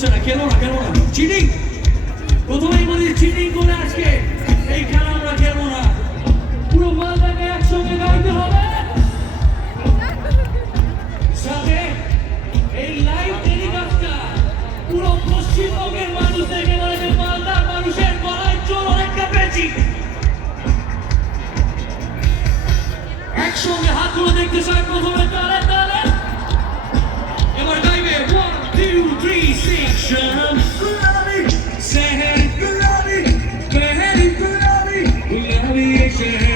হচ্ছে না, খেলো না চিটিং। প্রথমেই বলি চিটিং করে আজকে এই খেলা আমরা খেলবো না। পুরো মালটাকে একসঙ্গে গাইতে হবে। সাথে এই লাইভ টেলিকাস্টটা পুরো পশ্চিমবঙ্গের মানুষ দেখে বলে যে মালদার মানুষের গলায় চোর অনেকটা পেয়েছি। একসঙ্গে হাতগুলো দেখতে চাই প্রথমে তালে তালে। এবার গাইবে 1 2 3 section Seher Gulabi Beheri Gulabi Gulabi Seher